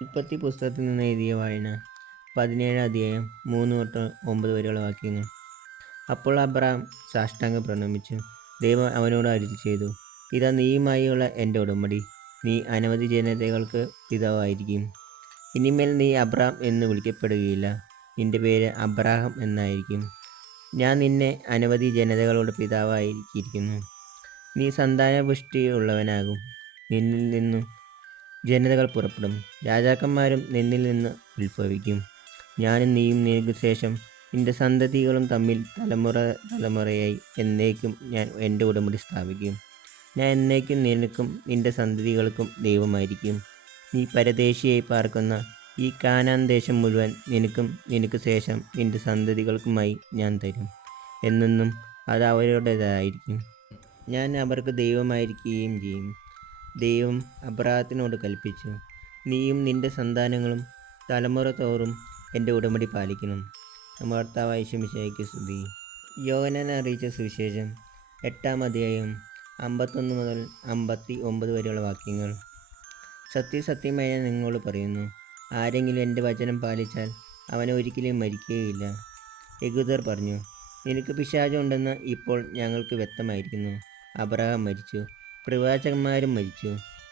ഉൽപ്പത്തി പുസ്തകത്തിൽ നിന്ന് എഴുതിയ വായന 17 അധ്യായം 3 തൊട്ട് 9 വരെയുള്ള വാക്യങ്ങൾ. അപ്പോൾ അബ്രാം സാഷ്ടാംഗം പ്രണമിച്ചു. ദൈവം അവനോട് അരുളി ചെയ്തു, ഇതാ നീയുമായുള്ള എൻ്റെ ഉടമ്പടി. നീ അനവധി ജനതകൾക്ക് പിതാവായിരിക്കും. ഇനിമേൽ നീ അബ്രാം എന്ന് വിളിക്കപ്പെടുകയില്ല, നിന്റെ പേര് അബ്രാഹാം എന്നായിരിക്കും. ഞാൻ നിന്നെ അനവധി ജനതകളുടെ പിതാവായിരിക്കുന്നു. നീ സന്താനപുഷ്ടിയുള്ളവനാകും. നിന്നിൽ നിന്നും ജനതകൾ പുറപ്പെടും, രാജാക്കന്മാരും നിന്നിൽ നിന്ന് ഉത്ഭവിക്കും. ഞാനും നീയും നിനക്ക് ശേഷം നിന്റെ സന്തതികളും തമ്മിൽ തലമുറ തലമുറയായി എന്നേക്കും ഞാൻ എൻ്റെ ഉടമ്പടി സ്ഥാപിക്കും. ഞാൻ എന്നേക്കും നിനക്കും നിന്റെ സന്തതികൾക്കും ദൈവമായിരിക്കും. നീ പരദേശിയായി പാർക്കുന്ന ഈ കാനാൻ ദേശം മുഴുവൻ നിനക്കും നിനക്ക് ശേഷം നിന്റെ സന്തതികൾക്കുമായി ഞാൻ തരും. എന്നെന്നും അത് അവരുടേതായിരിക്കും. ഞാൻ അവർക്ക് ദൈവമായിരിക്കുകയും ചെയ്യും. ദൈവം അബ്രാഹത്തിനോട് കൽപ്പിച്ചു, നീയും നിന്റെ സന്താനങ്ങളും തലമുറ തോറും എൻ്റെ ഉടമ്പടി പാലിക്കണം. നമ്മുടെ കർത്താവായ മിശിഹായ്ക്ക് സ്തുതി. യോഹന്നാൻ അറിയിച്ച സുവിശേഷം 8-ാം അധ്യായം 51 മുതൽ 59 വരെയുള്ള വാക്യങ്ങൾ. സത്യസത്യമായി ഞാൻ നിങ്ങളോട് പറയുന്നു, ആരെങ്കിലും എൻ്റെ വചനം പാലിച്ചാൽ അവൻ ഒരിക്കലും മരിക്കുകയില്ല. യഹൂദർ പറഞ്ഞു, നിനക്ക് പിശാചുണ്ടെന്ന് ഇപ്പോൾ ഞങ്ങൾക്ക് വ്യക്തമായിരിക്കുന്നു. അബ്രാഹാം മരിച്ചു, പ്രവാചകന്മാരും മരിച്ചു,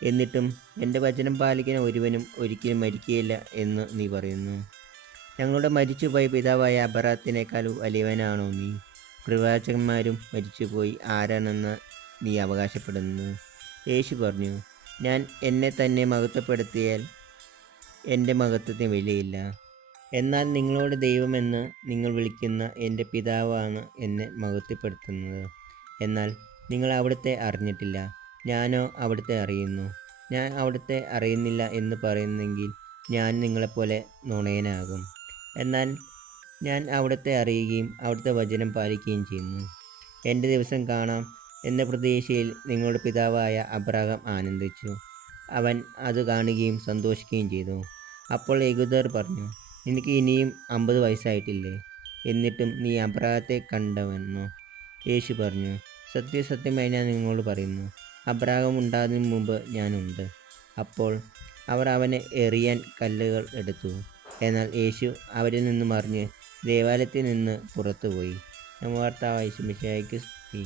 എന്നിട്ടും എൻ്റെ വചനം പാലിക്കുന്ന ഒരുവനും ഒരിക്കലും മരിക്കുകയില്ല എന്ന് നീ പറയുന്നു. ഞങ്ങളുടെ മരിച്ചുപോയ പിതാവായ അബ്രാഹത്തിനേക്കാൾ വലിയവനാണോ നീ? പ്രവാചകന്മാരും മരിച്ചുപോയി, ആരാണെന്ന് നീ അവകാശപ്പെടുന്നത്? യേശു പറഞ്ഞു, ഞാൻ എന്നെ തന്നെ മഹത്വപ്പെടുത്തിയാൽ എൻ്റെ മഹത്വത്തിന് വിലയില്ല. എന്നാൽ നിങ്ങളോട് ദൈവമെന്ന് നിങ്ങൾ വിളിക്കുന്ന എൻ്റെ പിതാവാണ് എന്നെ മഹത്വപ്പെടുത്തുന്നത്. എന്നാൽ നിങ്ങൾ അവിടുത്തെ അറിഞ്ഞിട്ടില്ല, ഞാനോ അവിടുത്തെ അറിയുന്നു. ഞാൻ അവിടുത്തെ അറിയുന്നില്ല എന്ന് പറയുന്നെങ്കിൽ ഞാൻ നിങ്ങളെപ്പോലെ നുണയനാകും. എന്നാൽ ഞാൻ അവിടുത്തെ അറിയുകയും അവിടുത്തെ വചനം പാലിക്കുകയും ചെയ്യുന്നു. എൻ്റെ ദിവസം കാണാം എന്ന പ്രതീക്ഷയിൽ നിങ്ങളുടെ പിതാവായ അബ്രാഹാം ആനന്ദിച്ചു. അവൻ അത് കാണുകയും സന്തോഷിക്കുകയും ചെയ്തു. അപ്പോൾ യഹൂദർ പറഞ്ഞു, നിനക്ക് ഇനിയും 50 വയസ്സായിട്ടില്ലേ? എന്നിട്ടും നീ അബ്രാഹത്തെ കണ്ടവനോ? യേശു പറഞ്ഞു, സത്യസത്യമായി ഞാൻ നിങ്ങളോട് പറയുന്നു, അബ്രാഹാം ഉണ്ടാകുന്നതിന് മുമ്പ് ഞാനുണ്ട്. അപ്പോൾ അവർ അവനെ എറിയാൻ കല്ലുകൾ എടുത്തു. എന്നാൽ യേശു അവരിൽ നിന്ന് മറിഞ്ഞ് ദേവാലയത്തിൽ നിന്ന് പുറത്തുപോയി. നമ്മുടെ കർത്താവായ മിശിഹായ്ക്ക് സ്തുതി.